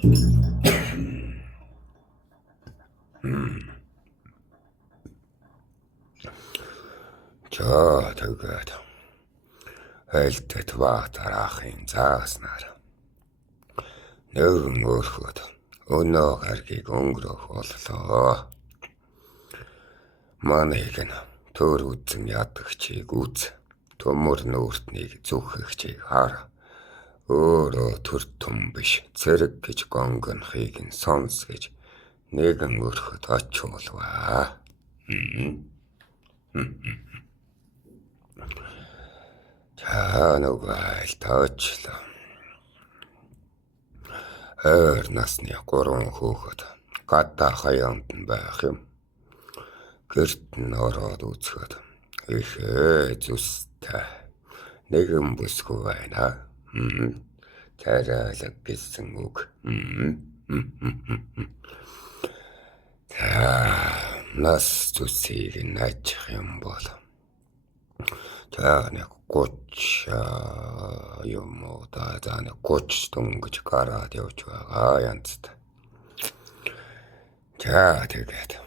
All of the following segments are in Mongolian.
За тэгээд айлтад баатарахын зааснаар нэгэн өөрхөд өнөө гаргийг өнгөрөх боллоо. Манайг нь төр үзэн ядагчийг үз, төмөр нүүртнийг зүгхэгчийг хар. Өөрөө төр том биш зэрэг гэж гонгонхийг нь сонс гэж нэгэн өөрхөд очуулваа. За нөгөө айлтаачлаа. Ээр насны 3 хүүхэд гадаа хаяанд нь байх юм. Гэрт нь ороод үзэхэд ихээ зүстэй нэгэн бүсгүй байна. Тариалаг гэсэн үг. Нас зүсийг нь ажих юм бол за нэг 30 юм уу да за нэг 30 дөнгөж гараад явж байгаа янзтай. За тэгээд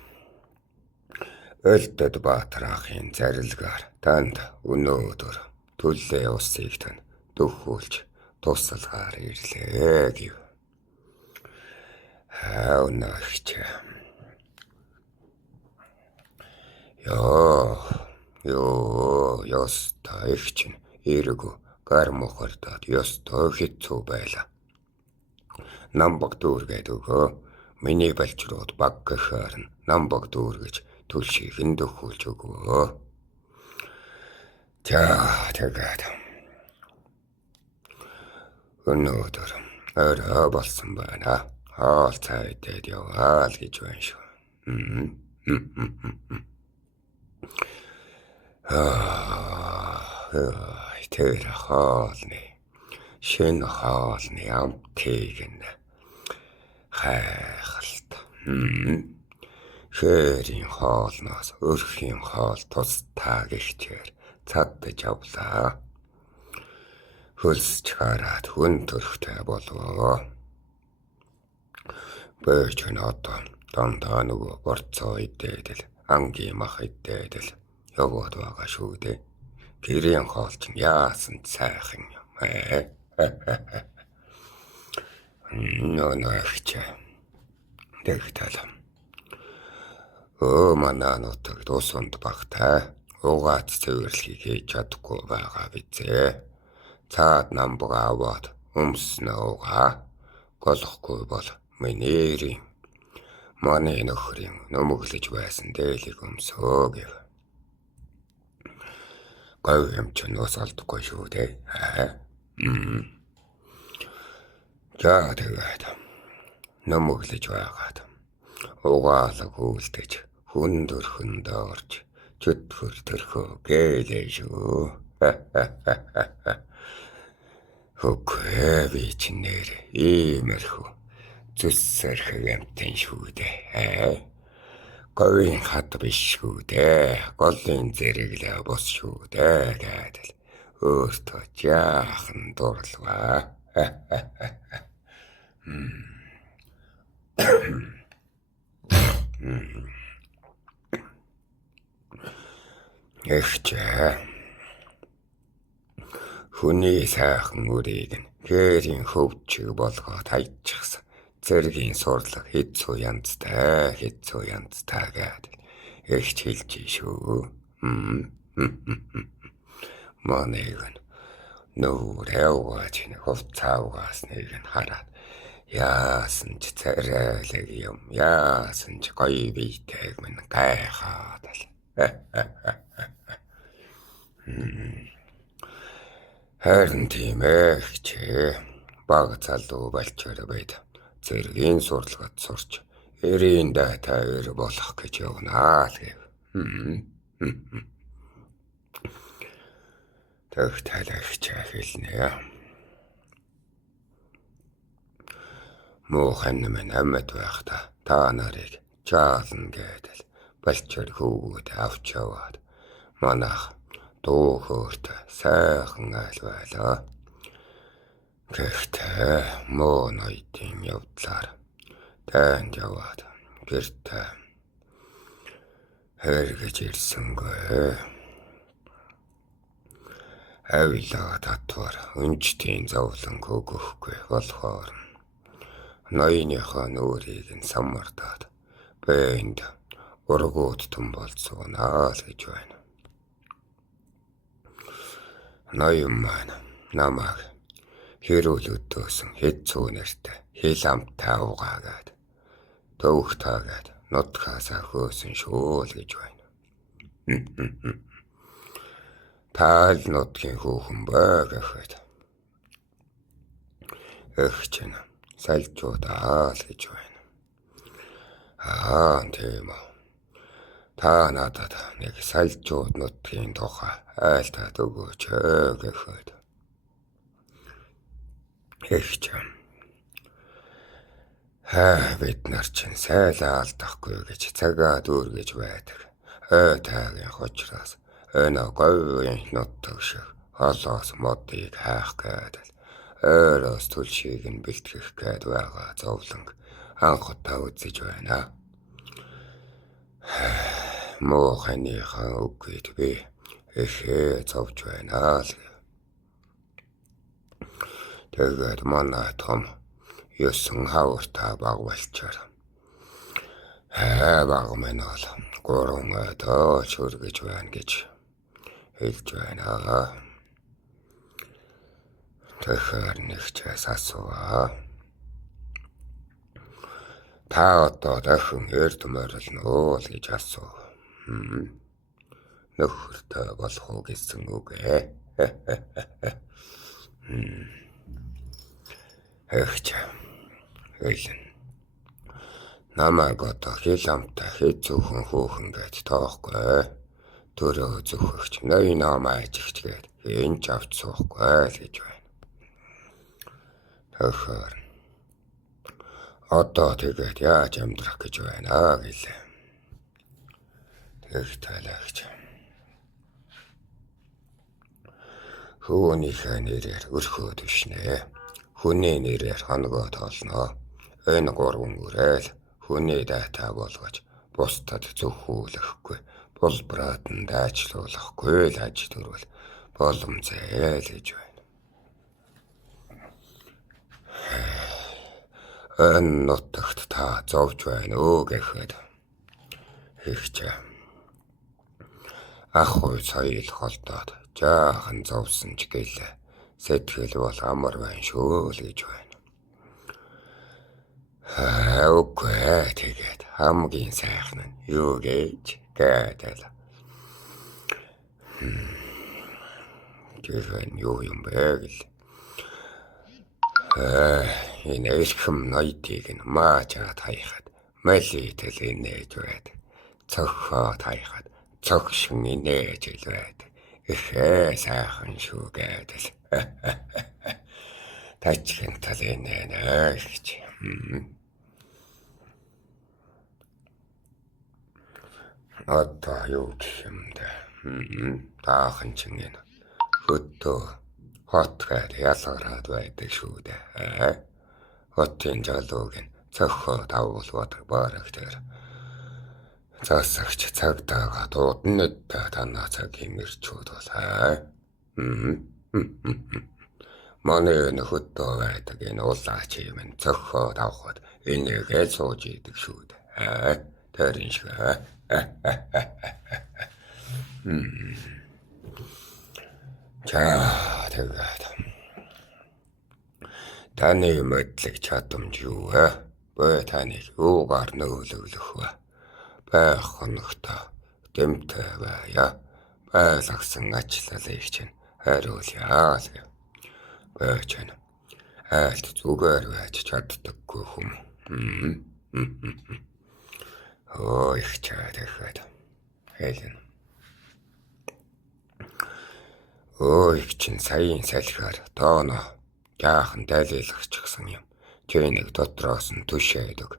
Өлдөд Баатарахын зарилгаар танд өнөөдөр төлөө усыг тань дөхүүлж тусалгаар ирлээ гэв. Өнөөгч ёстой их чинь эргүү гар мохордоод ёстой хэцүү байла. Намбаг дүүргээд өгөө. Миний балчрууд баг гэхээр нь намбаг дүүргэж төлшийг нь дөхүүлж өгөө. За тэгээд өнөөдөр орой болсон байна. Хаал цайдад яваа л гэж байна шүү. Тэр хаалны шинэ хаалны амтыг нь хайхалт. Хээрийн хаалнаас өрхийн хаал тустай гихчээр цаддаж авлаа. Хөлсч хараад хүн төрхтэй болов. Бөөч нь одоо дандаа нөгөө борцоо идээдэл ангийн мах идээдэл яваад байгаа шүү дээ. Гэрийн хаал чинь яасан сайхан юм. Нөөч тэгтэл манай нутагт усунд багтай угаат цэвэрлэхийг хийж чадахгүй байгаа бизээ. Цаад намбаг аваад өмснөө угаа. Голохгүй бол миний манай нөхрийн нөмөглөж байсан дээлийг өмсөө гэв. Говь юм чинь ус алдахгүй шүү дээ. За тэгээд нөмөглөж байгаад угаалаг үлдэж хүн дөрхөнд орж чөтгөр төрхөө гэлээ шүү. Хөкөө би чинь нэр иймэрхүү зүссэрхэг амтэн шүү дээ. Говийн хат биш шүү дээ. Голын зэрэглээ бос шүү дээ гэдэл өөртөө жаахан дурлваа. Эхчээ. Хүний сайхан үрийг нь хээрийн хөвчөг болгоод хайчихсан. Зэргийн сурлаг хэцүү янзтай гэдэг эхч хэлж шүү. Манайг нь нүүрээ угааж хувцаавгаасныг нь хараад яасан ч царайлаг юм, яасан ч гоё биетэйг минь гайхаад л. Харин тийм ч баг залуу балчаар байд. Зэргийн сурлагад сурч эрийн дайтаар болох гэж явнаа л гэв. Тэгтэлэгч хэлнэ. Муухан минь амьд байхдаа та нарыг жаална гэдэл балчаар хөвгүүд авч яваад манайх дуу хөөрт сайхан айл байлаа. Гэхдээ муу ноёдын явдлаар танд яваад гэрт хэргэж ирсэнгүй. Авилаа татвар өнчтийн зовлон өгөхгүй болохоор ноёныхоо нүрийг нь саммардаад бэнд ургууд тун болцгонаа л гэж байна. Ноён маань намайг хэрүүл өдөөсөн хэцүү нэртэй хил амтаа угаагаад төвх таагаад нутгаасаа хөөсөн шүү л гэж байна. Таал нутгийн хүүхэн бай гэхэд чинь сальжуудаа л гэж байна. Тийм үү. Та надад нэг сальжууд нутгийн тухай айлтаад өгөөч гэхэд чинь бид нар чинь сайлаа алдахгүй гэж цагаа дүүргэж байдаг. Таагийн хочроос энэ говийн нутаг шиг холоос модыг хаах гэдэг өөрөөс түлшийг нь бэлтгэх гээд байгаа зовлонг анхудаа үзэж байна. Моханыхаа үгүйд би эхээ зовж байна л. Тэгээд манай том 9 хавртаа багвалчаар баг минь бол 3 тооч үргэж байна гэж хэлж байна. Тэгэхээр нэг ч асууа. Та одоо дахин эрд морилно л гэж асуу. Нөхөртэй болох уу гэсэн үг ээ. Хэлэн. Намайг одоо хил амтаа хэцүүхэн хөөхөн гэж тоохгүй. Төрөө зөвхөгч ноён намаа ажигчгээд энэ ч авч суухгүй л гэж байна. Тэгэхээр одоо тэгээд яаж амьдрах гэж байна гэлээ. Тэгтээч. Хүүнийхээ нэрээр өрхөө түшнэ. Хүний нэрээр хоногоо тоолно. Энэ 3 үрээл хүний дайтай болгож бусдад зөвхүүлэхгүй, булбраад нь дайчлуулахгүй л аж төрөл боломжтой л гэж байна. Энэ нутагт та зовж байна уу гэхэд ахуй соёл холдоод жаахан зовсон ч гэлээ сэтгэл бол амар байна шүү л гэж байна. Үгүй тэгээд хамгийн сайхан нь юу гэж гэдэг. Тэгэхээр юу юм бэ гэл. Энэ элхэм ноёдыг нь маачаад хаяхад малитэл инээж байдаг. Цохоод хаяхад цогшин инээж л байдаг. Эхээ сайхан шүү гэдэг. Тачгийн тал инээ гэж. Одоо юу гэх юм бэ? Таахан чин энэ хөтөө хотгээд ялгараад байдаг шүү дээ. Хотын жалууг нь цохоод авуулваад барах дээр засагч цагтаага дууднад танаа цагийн мэрчүүд бол манай хөтөө байдаг энэ улаач юм цохоод авахд энийгээ сууж идэг шүү дээ. Тэрэн шиг тэгээд таны мэдлэг чадамж юу вэ? Таныг юугаар нөлөөлөх вэ? Байх хоногтой дэмтэй байя. Байлгсан ачлалыг чинь хариулъя л гэв. Бэчэн айлт зүгээр байж чаддаггүй хүм. Их чаадэхэд хэлэн. Их чин саяын салхиар тооно яахан дайлилгахчихсан юм. Тэнийг дотроос нь түшээдэг.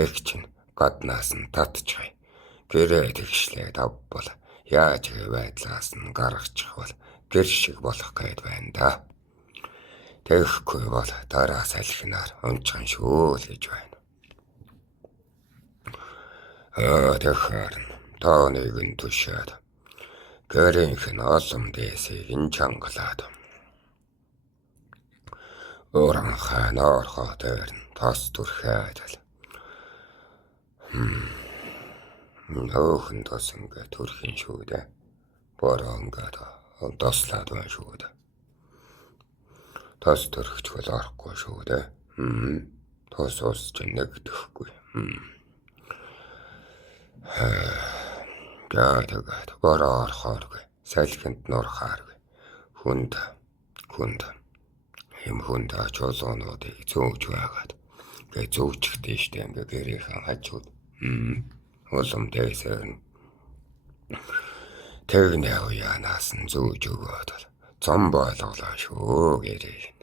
Их чин гаднаас нь татчихъя. Гэрээ тэгшлээд авбал яаж байдлаас нь гаргачих бол гэр шиг болох гээд байна да. Тэгэхгүй бол дараа салхинаар унчхан шүү л гэж байна. Тэгэхээр та нэгэн түшээд гэрийнх нь олон дэсийг нь чангалаад Орон хаанаархаа дээр нь тос түрхээдэл. Нөөхөн тос ингээ түрхийн шүү дээ. Бороо ингээд тослаад байна шүү дээ. Тос түрхчихвэл орохгүй шүү дээ. Тос ус чинь нэгдэхгүй. Тэгээд бороо орохооргүй. Салхинд нурхааргүй. Хүнд юм хүнд чулуунуудыг зөөж байгаад гээ зөөчихтэй штэ ингээ гэрийнхэн хажууд улам дэсээр нь тэгнэ уянаас нь зөөж өгөөд зам болголоо шүү гэрийг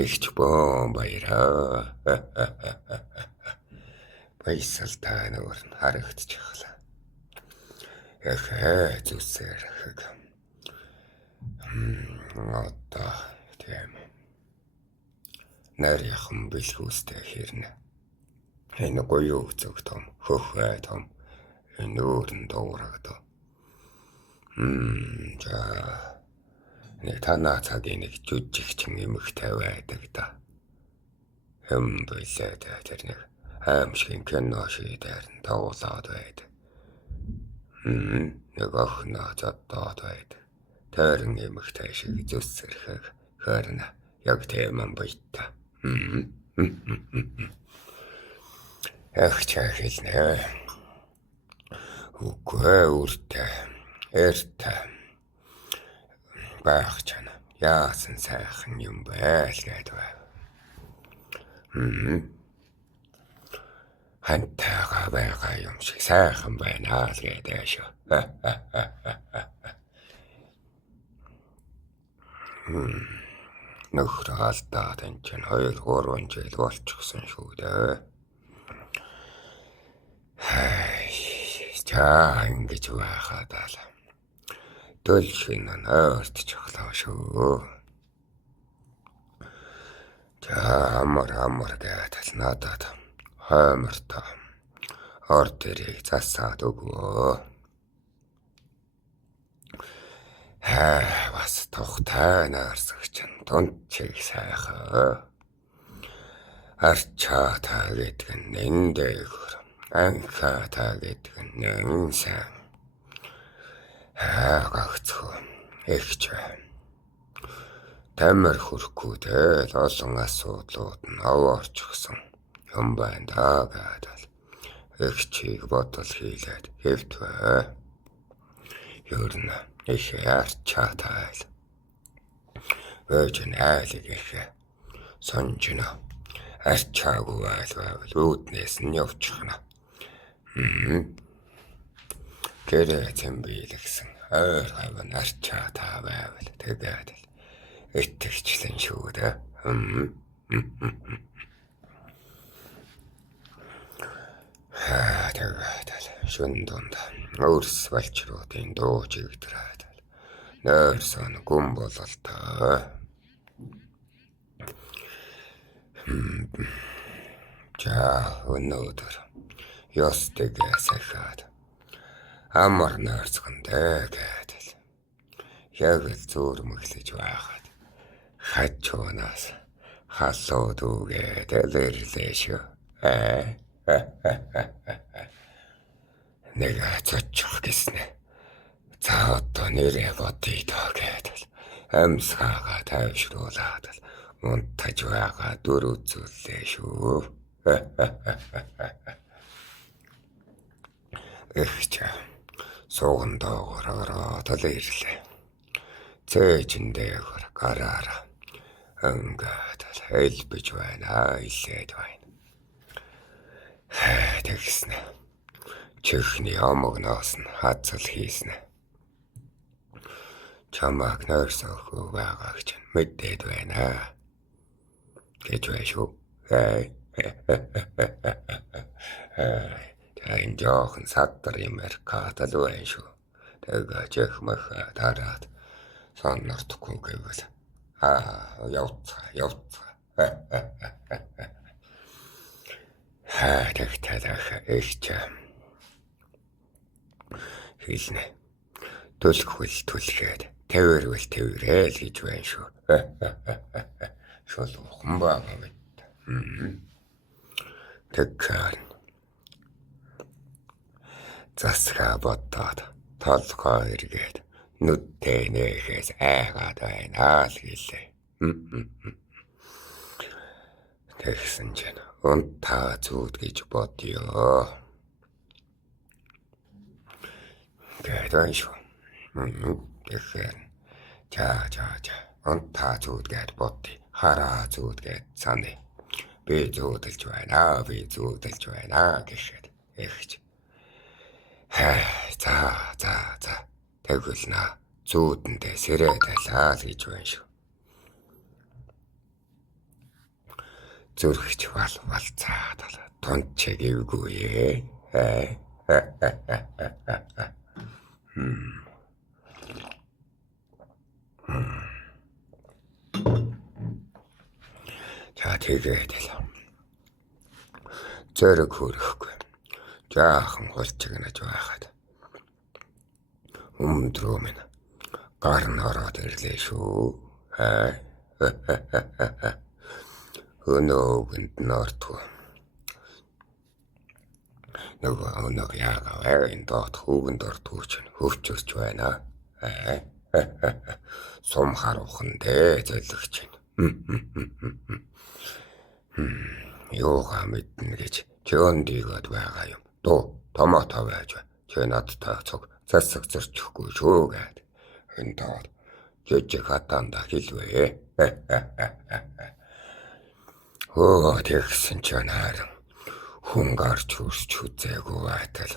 ихч бом баяраа баясалтай нөр нь харагдчихлаа эхэ зүсэр хэг одоо тийм нарийнхан бэлгүүстэй хэрнэ энэ гоёо зүг том хөхөө том энэ өөрн дуурагдав за нэг танаа цагийн нэг жүжигчин эмэгтэй байдаг да билээ тэр нэг аимшигын кино шийдээр нь тоглоод байдаг нэг охиноо задаад байдаг тэрэн эмэгтэй шиг зүсэрхэг хэрнэ яг тийм юм байта эх чахилнэ үгүй үртэй эртэ байх чана яасан сайхан юм байл гэдэг хантайгаа байгаа юм шиг сайхан байна л гэдэг шүү нөхөр алдаад энэ чинь 2-3 жил болчихсон шүү дээ. За ингэж байхад л төлшин нөөртчихлоо шүү. За амар гэдэл надад хаймарта ордерийг засаад өгөө. Бас тухтай наарсагч нь тунд чиг сайхаа. Арчаа та гэдэг нь нэндээгөр. Анхаа та гэдэг нь нэнсэн. Гагцхөө. Эхч. Тамир хүрхгүйтэй л олон асуудлууд нь овоорчихсон. Юм байна да гэдэл. Эхчийг бодол хийлээд хэвтвэ. Ёрна. Их арчаа тайл. Өжин айлыг их сонжино. Арчаагүй айлвал үүднээс нь явчихна. Гэрээ зэмбийлгсэн ойр хавн арчаа та байвал тэгээд л итгэжлэн шүү дээ. Тэгээд л шүн дунд өөрс балчруудын дуу чигдрээд нойр сон гүн бололтой. За өнөөдөр ёстыг сайхаад амар нойрцгондээ гэдэл яг л зөөрмөглөж байхад хажуунаас халууд үгээд элэрлээ шүү. Нэг цочих гэснэ. За одоо нэрээ бодъё доо гэдэл амьсгаагаа тайвшруулаад л унтаж байгаа дүр үзүүллээ шүү. Эхч сууган доогоор ороод л ирлээ. Цээжиндээ гараараа ингээд л хэлбэж байна илээд байна. Тэгснэ. Чихний омогноос нь хазал хийснэ. Чамааг нойрсоохгүй байгааг чинь мэдээд байна. Гэж байна шүү. Энэ жоохон садар юмэр катал байна шүү. Тэгээ чих мах дараад соннортгүй гэвэл Явцгаа. Тэгтэлэх ихч хэлнэ. Түлхвэл түлхээд тэвэрвэл тэврээл гэж байна шүү. Шул ухаан байгаа мэт. Тэгэхээр засгаа бодоод толгой эргээд нүдтэй нээхээс айгаад байна л гэлээ. Тэгсэн чинь унтаа зүуд гэж бодё. Гэдэг шүү. Тэгэхээр за унтаа зүуд гэд бодъё. Хараа зүуд гэд санаа. Би зүудэлж байна гэхэд ихч. За. Тэгвэл наа зүудэндээ сэрээ талаа л гэж байна шүү. Зүрхч валцаад тунчиг ивгүй. За тэгээд л зэрэг хөрөхгүй. Жаахан хулчигнаж байхад өмдрөө минь гар нь ороод ирлээ шүү. Өнөөгэнд нортгүй. Нөгөө яагаа энэ доот хүүгэнд ортгүй чинь хөвчөж байна. Сум харуухан дээ зөлөгч чинь. Юугаа мэднэ гэж чөндийгод байгаа юм. Томото байж байна. Чи надтай цог засаг зөрчихгүй шүү гэд. Энэ доор жижиг хатаанда хэлвэ. Тэгсэн чинь харин хүн гарч хөрч үзээгүй байтал.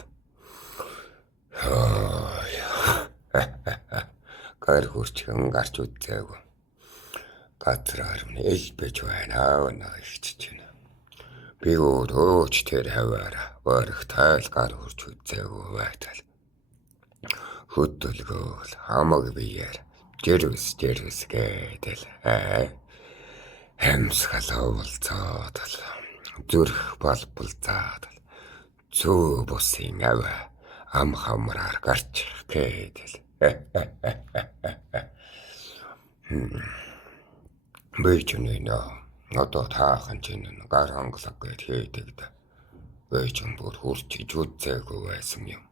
Гар хөрч хүн гарч үзээгүй. Газраар нь элбэж байна ихч чинь. Би өөрөө ч тэр хаваараа өрхтайл гар хөрч үзээгүй байтал. Хөдөлгөөл хамаг биеэр жирвс гэдэл. Хэмсгэл оволцоод зүрх болболцаад зүү бусын ам хамраар гарч гэдэл. Би ч нөө одоо таахан чинь гар хангалах гэд хийдэг да. Би ч бүр хурчиж үзээгүй байсан юм.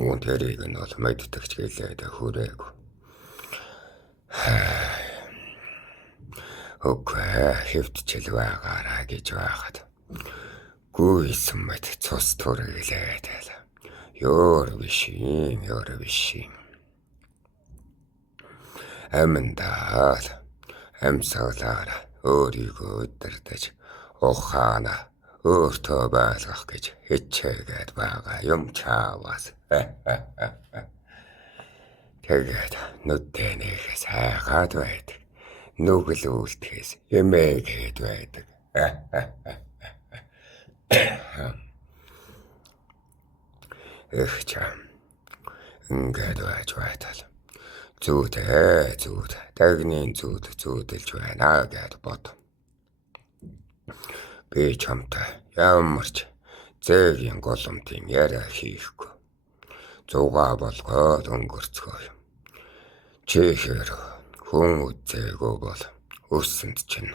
Уун тэрийг нь бол мэддэгч гэлээд хүрээгүй. Хэвтчил байгаараа гэж байхад гүйсэн мэт цус түргэлээд ёр биш юм. Амандаал амсаалаар өөрийгөө өдөртөж ухаана өөртөө байлгах гэж хичээгээд байгаа юм чаавас. Тэгээд нүдтэй нээхээс хайгаад байдаг. Нүгэл үлдэхээс эмээгээд байдаг. Чам. Ингээд байж байтал. Зүуд, дагнын зүудэлж байна гэд бод. Би чамтай ямарч зээгийн голомтын яриа хийхгүй. Зугаа болгоод өнгөрцгөө юм. Чихэр хүн үзээгүй бол өссөнд чинь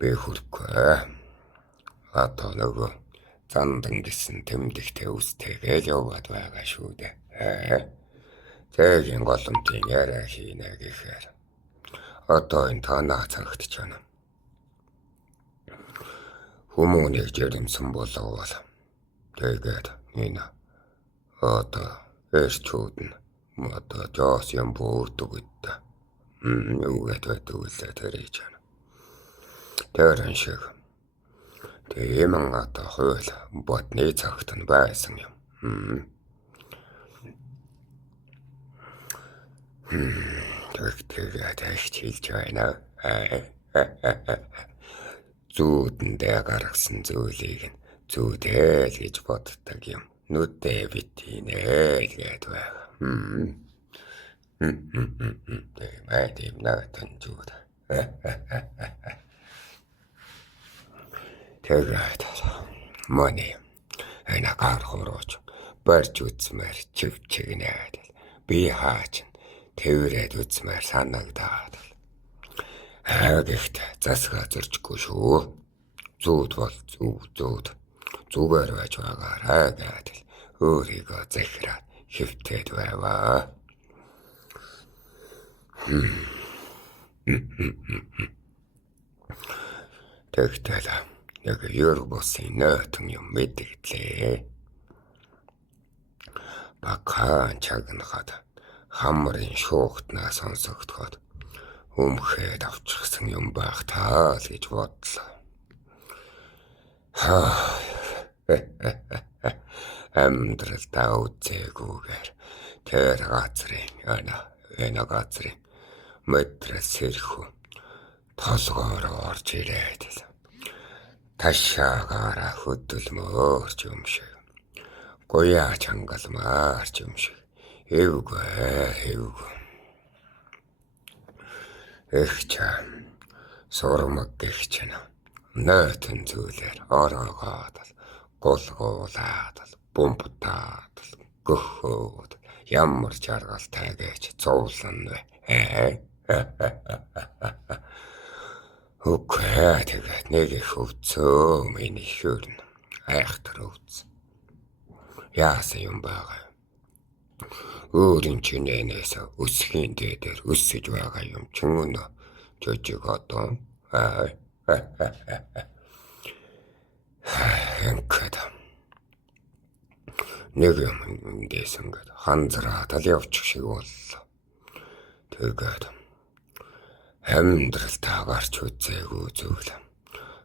би хүрхгүй. Одоо нөгөө зандан гисэн тэмдэгтэй үстэйгээл яваад байгаа шүү дээ. Зээгийн голомтын яриа хийнэ гэхээр одоо энэ танаа цагтж байна. Хүмүүнийг жирэмсэн боловол тэгээд энэ одоо эрчүүд нь одоо жоос юм бүрдэг гэдэг. Юугээд байдаг үлээ тэрэж байна. Тэрэн шиг тийм одоо хууль бодны цагт нь байсан юм. Тэгээд хэлж байна. Зүудэндээ гаргасан зүйлийг нь зүудэл гэж боддог юм. Нүдээ битийнэ гэдэг байга. Тийм ээ, тийм наатан зүуд. Тэгээд мони анакаар хорооч барьж үзмээр чигнээд би хаач тэрээд үзмээр санагдаад. Гэхдээ засгаа зөрчгүй шүү. Зүуд бол зүуд. Зүгээр байж байгаарай гэдэг өөрийгөө захираад хөвтөд байваа. Тэгтэл яг ер бусын нөтөн юм мэдгэлээ. Бакаан чагнахад хамрын шуугтнаа сонсогдоход өмхөөд авчихсан юм байх таа л гэж бодлоо. Амьдралдаа үзээгүйгээр тэр газрын газрын мэдрэл сэрхүү толгоор орж ирээд ташаагаараа хөдөлмөөрч юм шиг гояа чангалмаарч юм шиг эвгүй эхчаа сурмаг гихчэн нөтөн зүйлээр ороогоод голгуулаад бомбтаад гөхөөд ямар жаргалтай гэж зовлон вэ. Окей, тэгээд нэг их өвцөө миний хөрн айхтар өвц. Яасан юм байгаа. Өөрийн чинээс өсхийн дээр өсөж байгаа юм чинь жожиг одоо. Ингээд нэг юм ингээс ингээд ханзраад л явчих шиг боллоо. Тэгээд амьдралтаа гарч үзээгүй зүйл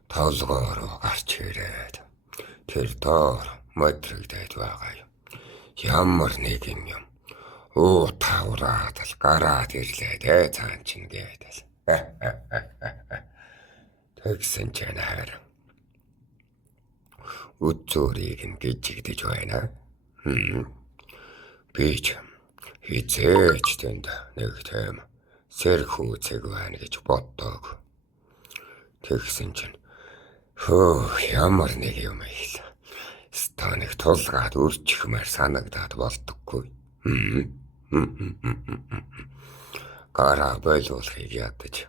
толгоороо гарч ирээд тэр доор мэдрэгдээд байгаа юм. Ямар нэгэн юм тавраад л гараад ирлээ цаан чинь гэдэг. Тэгсэн чинь харин үцүүрийг нь гिचигдэж байна. Бич хизээч тэнд нэг тийм сэрхүү цэг байна гэж боддог. Тэгсэн чинь ямар нэг юм их станыг тулгаад үрчихмээр санагдаад болдоггүй. Гараа бойлуулахыг ядаж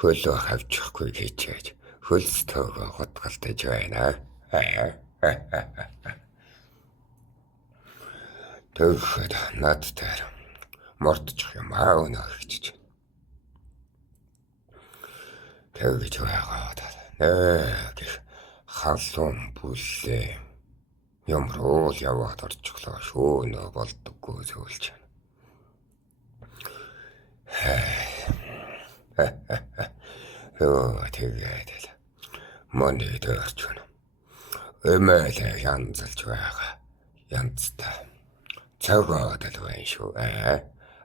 хөлөө хавчихгүй хичээж хөлсtöөгөө хотголдож байна. Тэгэхэд над дээр мордчих юм өнөө хичиж. Тэгж байгаад нэг халуун бүлээ юмруу яваад орчихлоо шүү нөө болдоггүй зөвлөж. Тэгээд л моний дөрч гэнэ. Эмээлээ янзалж байгаа. Янзтай. Цагаад л байна шүү.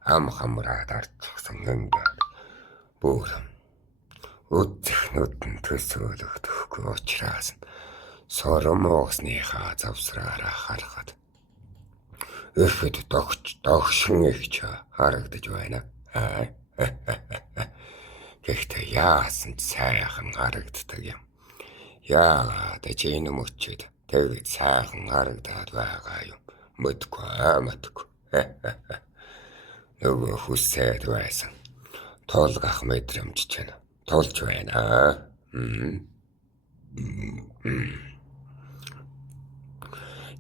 Ам хамраад арчихсан ингээд. Бүр үтхнүүд нь төсөөлөгдөхгүй учраас сором уусныхаа завсраараа харахад эхэд догшин ихч харагдаж байна. Гэхдээ яасан ч сайхан харагддаг юм. Яагаад ч энэ мөчөд тэгж сайхан харагдаад байгаа юм. Мэдгүй. Нөгөө хүсээд байсан. Тулгах мэдрэмж чинь тулж байна.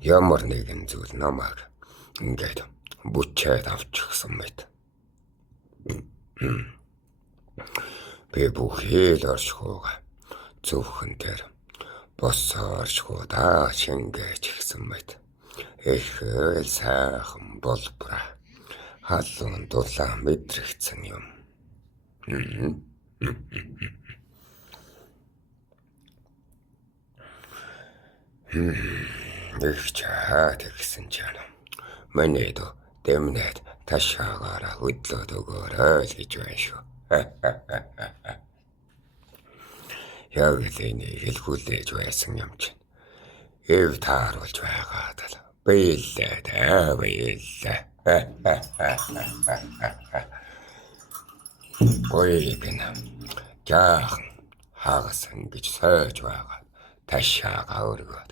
Ямар нэгэн зүйл намайг ингээд бүчээд авчихсан мэт. Би бүхэл оршихууга зөвхөн тэр босооршхуудаа шингээж гисэн мэт. Эхэл сайхан болбра халуун дулаан мэдрэгдсэн юм. Их чаад гэсэн чана. Миний дэмнээд ташаагаараа хөдлөөд өгөөрэй л гэж байна шүү. Яг л энийг хэлхүүлээж байсан юм чинь. Эв тааруулж байгаад л бийлээ. Гуйг нь жаахан хагас ингэж сойж байгаа ташаага өргөд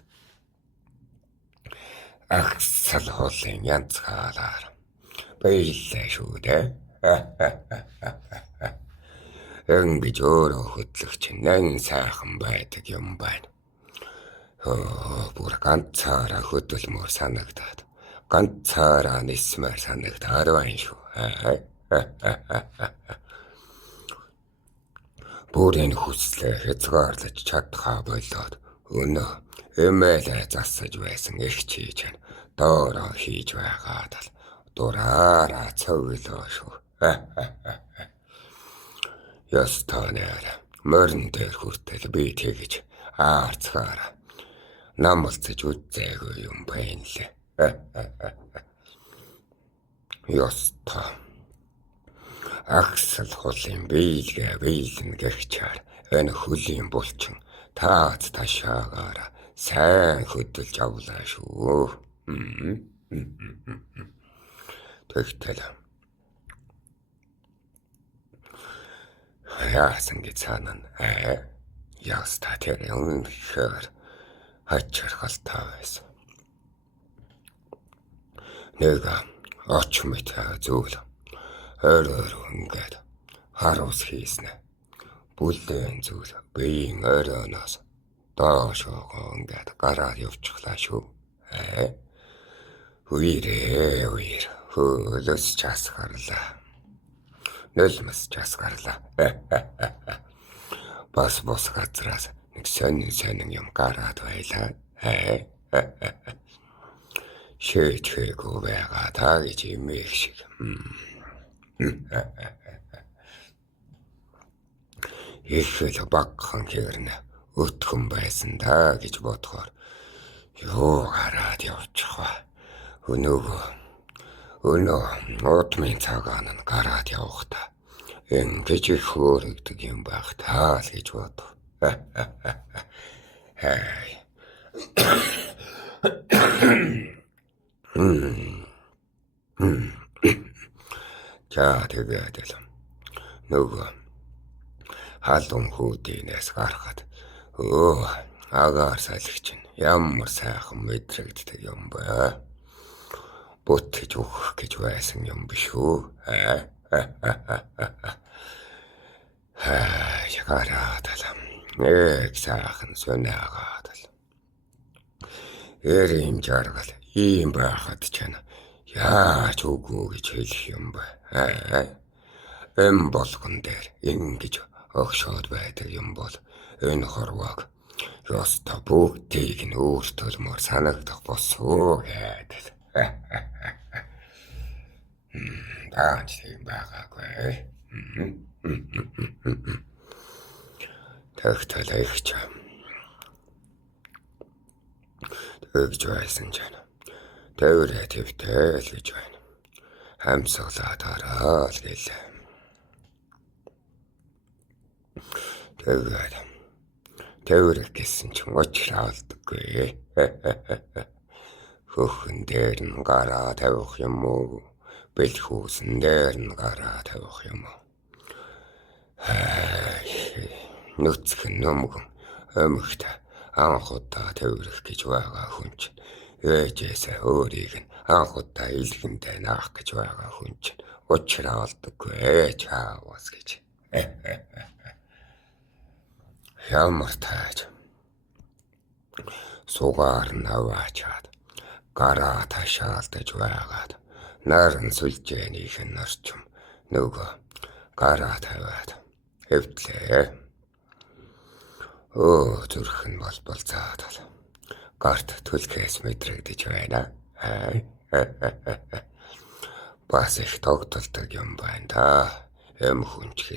агсал хоолын янзгаалаар баяллаа шүү дээ. Ингэж өөрөө хөдлөгч нэн сайхан байдаг юм байна. Бүр ганцаараа хөдөлмөр санагдаад ганцаараа нисмээр санагдаад байна шүү. Бүрийн хүслээ хязгаарлаж чадхаа болоод өнөө эмээлээ засаж байсан их чийж доороо хийж байгаад л дураараа цовлоо шүү. Ястонээр морин дээр хүртэл би тэгж аарцгаар намалцаж үзээгүй юм байна лээ. Яста агсал хулын бийлэн гэгчээр энэ хөлийн булчин таац ташаагаар сайн хөдөлж авлаа шүү. Тэгтэл яасан гэж санана. Яста тэр үнэхээр хачирхалтай байсан. Нэг очмит зүйл өөр ингээд харуус хийснэ. Бүлдэн зүйл биеийн оройноос доошоо ингээд гараад явчихлаа шүү. Үер хөлөс часгарлаа. Нөлмөс часгарлаа. Бас газраас нэг сонин юм гараад байлаа. Шийдхээгүй байгаа таа гэж имэх шиг. Ихэл багхан хэрнэ өтгөн байсан даа гэж бодохоор юу гараад явчих вэ? Өнөө удмын цагаан нь гараад явах та. Ингэж их хөөрөгдөг юм байх таа л гэж бодов. За тэгээд л нөгөө халуун хүүдийнээс гарахад агаар салхич нь ямар сайхан мэдрэгддэг юм бэ? Бүтгэж өгөх гэж байсан юм биш үү? Ягараад л нэг сайхан сонаагаад л эрийн жаргал ийм байхад чана яаж үгүй гэж хэлэх юм бэ? Эм болгон дээр ингэж огшоод байдаг юм бол энэ хорвоог ёстой бүгдийг нь өөртөлмөр санагдах босоо гэдэг. Даанч тийм байгаагүй. Тэгтэл ихч тэгж байсан ч тэврээ твтэй л гэж байна. Хамсгалаад хараа л гэлээ. Тэгээд тэврэх гэсэн чинь уучраа алдаггүй. Хөхөн дээр нь гараа тавих юм уу? Бэлхүүсэн дээр нь гараа тавих юм уу? Нүцгэн нөмгөн өмгт анх удаа тэврэх гэж байгаа хүн чинь ээжээсээ өөрийг нь анх удаа илгэндээ наах гэж байгаа хүн чинь уучраа алдаггүй ээж аавас гэж. Ямар тааж сугаар наваачаад гараа ташаалдаж байгаад наран сүлжээнийх нь орчим нөгөө гараа тавиад хэвтлээ. Зүрх нь болцаадал гарт түлхээс мэдрэгдэж байна. Бас их тогтолдог юм байна да. Эм хүнч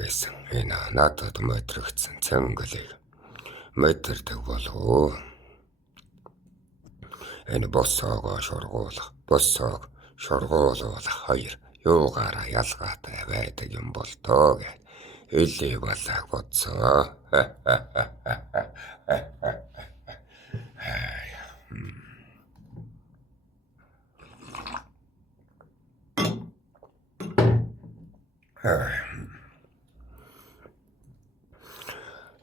гэсэн энэ надад мэдрэгдсэн цэнгэлийг мэдэрдэг болов. Энэ боссоог шургуулах хоёр юугаараа ялгаатай байдаг юм бол доо гэж хэлээ балааг бодсоо.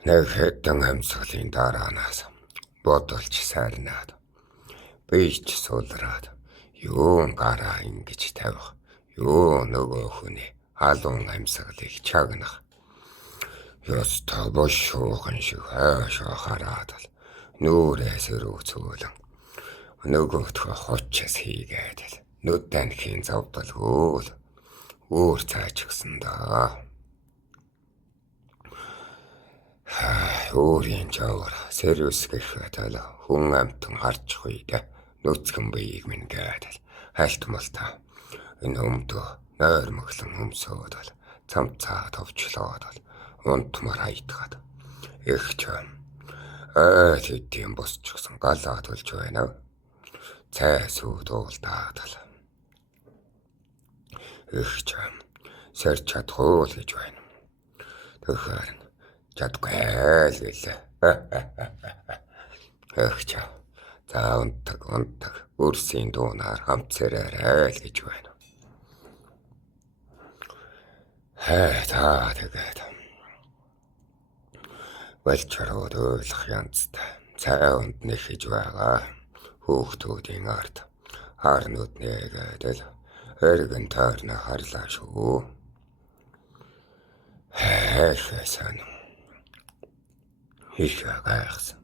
Нэг хэдэн амьсгалын дараанаас бодолч сайрнаад бийч суулраад юун гараа ингэж тавих, юу нөгөө хүний халуун амьсгалыг чагнах. Ёстой бошуухан шиг хайшаа хараад л нүрээс өрөөцөөлөн нөгөөдхөө хочс хийгээд л нүд танхийн завдалгүй л өөр цаачгсан да. Өөрийн жавар сервис гэхэд л хүн амтан харчих үед нүцгэн биеийг минь гэдэг хайлтмалта энэ өмдөө нойрмоглон өмсөөд л цамцаа товчлоод л унтмар хайдгаад их ч хэдийн босчихсон галаа төлж байна. Цай сүү дуулдаад л их ч сэрч чадхуу л гэж байна. Тэгэхээр чадгүй л гэлээ. Их ч за унтаг үрсийн дуунаар хамт сэрээрэй л гэж байна. Тэгээд Валчарууд ойлгох янзтай цай унд нэхэж байгаа. Хүүхдүүдийн ард харнууд нэгээд л эргэн тойрно харлаа шүү. Хайшаасан их гайхсан.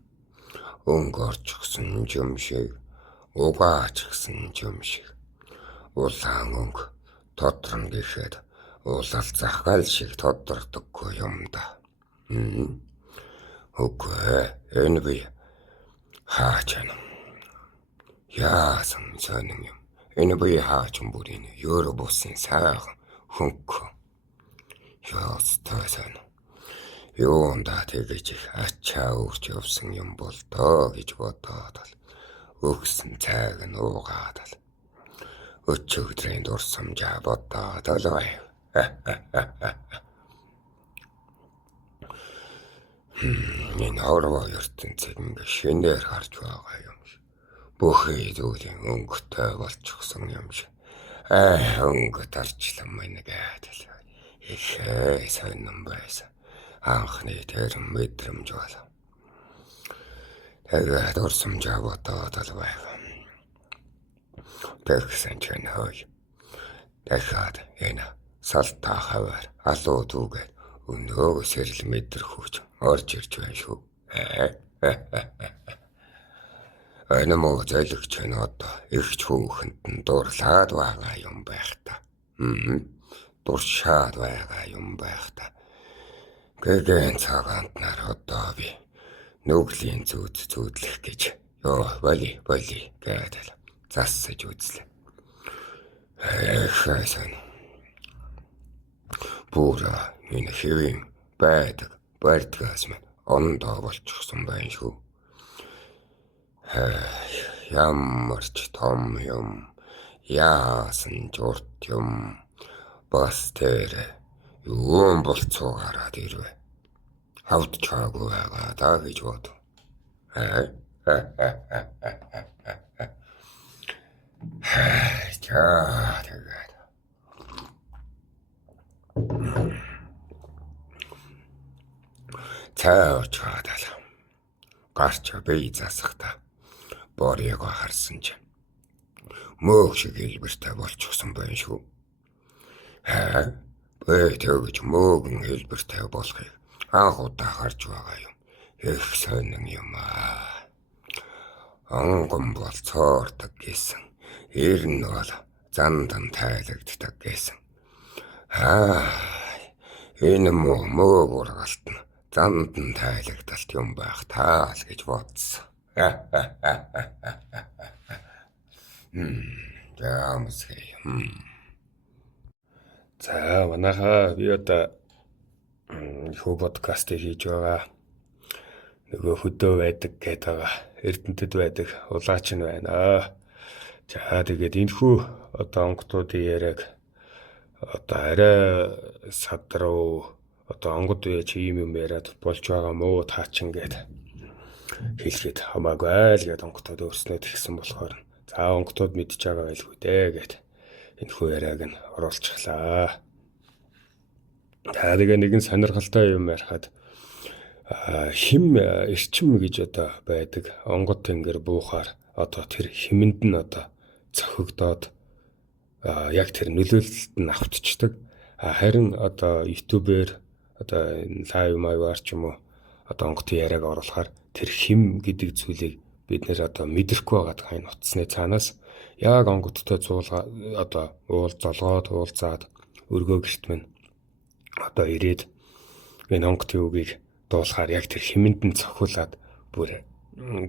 Өнгөрчихсөн юм шиг, угаачихсан юм шиг. Улаан өнгө тодрон гэхэд улал захал шиг тодрогдоггүй юм да. Үгүй энэ би хаач юм. Яасан сонин юм. Энэ би хаач юм бүрийн Европсын сайхан хөнгө. Яастай сан. Юунда тэгэж их ачаа үрж явсан юм бол доо гэж бодоод л өгсөн цайг нь уугаад л өчигдрийн дурсамжаа бодоод л байв. Энэ ороо ертөнцийг ингээ шинээр харж байгаа юм шиг. Бүхий зүйлийн өнгөтэй болчихсон юм шиг. Өнгө тарчлан минь гэдэг л ихээ сонирн байсан. Анхны тэрэн мэдрэмж бол. Тэгээд дурсамжаа бодоод л байв. Тэгсэн чинь хөөе. Дахиад энэ салтаа хавар алуу дүүгээд өнөөгөө сэрэл мэдрэх хүч орж ирж байна шүү. Энэ муу зайлгч нь одоо ихч хүүхэнд нь дурлаад байгаа юм байх та. Дуршаад байгаа юм байх та. Гэгэн цагаанд нар одоо би нүглийн зүүдлэх гэж боли гэдэг зассаж үзлээ. Хайсан. Пура энэ хэвэн байдгаас минь ондоо болчихсон байна шүү. Ямар ч том юм, яасан ч урт юм, бас тэр юун болцоо гараад ирвэ. Хавд чаагүй байгаа даа гэж бод. Тэгээд цаочаад л гарч бий засахта борьёо харсан чинь мөөх шиг хэлбэртэй болчихсон байна шүү. Тэгж мөөгөн хэлбэртэй болохыг анх удаа харж байгаа юм. Их сонин юм аа. Онгон бол цоордог гэсэн. Эр нь бол зандан тайлагддаг гэсэн. Энэ мөөг ургалт нь зандан тайлагдалт юм байх таа л гэж бодсон. Яамсхий. За манайхаа би одоо хөө подкаст хийж байгаа. Нөгөө хөдөө байдаг гэдэг байгаа. Эрдэнэтэд байдаг улаач нь байна. За тэгээд энэхүү одоо онгодуудын яриаг одоо арай садруу одоо онгод үеч ийм юм яриад болж байгаа мó таачин гэд хэлэхэд хамаагүй айл гэд онгодод өөрснөө тэгсэн болохоор за онгодод мэдж байгаа байлгүй дээ гэд энэхүү яриаг нь оруулчихлаа. За тэгээ нэгэн сонирхолтой юм ярихад хим эрчим гэж одоо байдаг. Онгод тэнгэр буухаар одоо тэр химэнд нь одоо цохигдоод яг тэр нөлөөлөлт нь автчихдаг. Харин одоо YouTube-ээр одоо лайв маягаар ч юм уу одоо онготын яриаг оруулахаар тэр хим гэдэг зүйлийг бид нэр одоо мэдрэхгүй байгаад хайн утасны цаанаас яг онгодтой зуулга одоо золгоод уулзаад өргөө гэрт минь одоо ирээд энэ онготын үгийг дуулахаар яг тэр химэнд нь цохиулаад бүр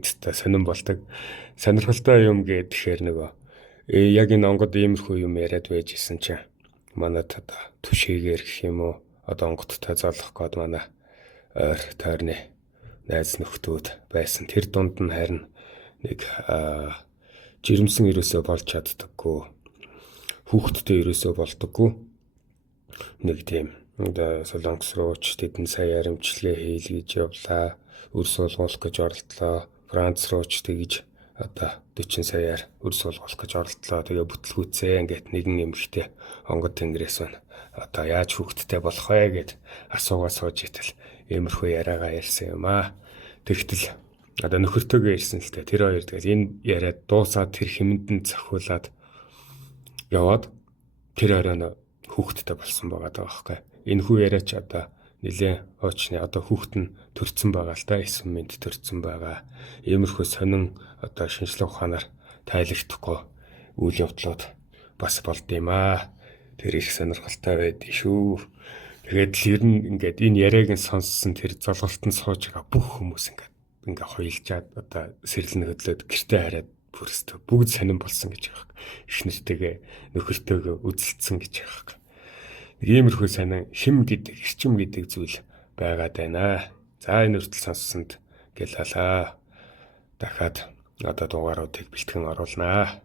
өстой сонирн болдог. Сонирхолтой юм гэхээр нөгөө яг энэ онгод иймэрхүү юм яриад байж исэн чинь манад одоо түшээгээр гэх юм уу одоо онгодтой золох гээд манай ойр тойрны найз нөхдүүд байсан. Тэр дунд нь харин нэг жирэмсэн ерөөсөө болж чаддаггүй, хүүхэдтэй ерөөсөө болдоггүй нэг тийм Солонгос руу ч тэдэн сая аримчлага хийлгэж явлаа. Үр суулгуулах гэж оролдлоо. Франц руу ч тэгж одоо 40 саяар үр суулгуулах гэж оролдлоо. Тэгээ бүтлгүүцээ ингээд нэгэн эмэгтэй онгод тэнгэрээс байна. Одоо яаж хүүхэдтэй болох вэ гэд асуугаа сууж итэл иймэрхүү яриагаа ярьсан юм аа. Тэгтэл одоо нөхөртөөгөө ирсэн л дээ. Тэр хоёр тэгэл энэ яриад дуусаад тэр хэмэнд нь цохиулаад яваад тэр оройн хүүхэдтэй болсон байгаа даа байхгүй. Энэ хүү яриач одоо нэлээ оочны одоо хүүхэд нь төрцөн байгаа л да. 9 минут төрцөн байгаа. Иймэрхүү сонин одоо шинжлэх ухаанаар тайлагдахгүй үйл явдлууд бас болд юм аа. Тэр их сонирхолтой байдаг шүү. Тэгээд л ер нь ингээд энэ яриаг нь сонссон тэр золголтон сууж байгаа бүх хүмүүс ингээд хойлжаад одоо сэрлэн хөдлөөд гэртээ хараад бүрстөө бүгд сонирн болсон гэж байгаа. Их нэртэйгээ нөхөртөөгөө үзэлцсэн гэж байгаа. Иймэрхүү сонин хим гэдэг, эрчим гэдэг зүйл байгаад байна. За энэ хүртэл сонссонд гэлалаа. Дахиад одоо дугааруудыг бэлтгэн оруулнаа.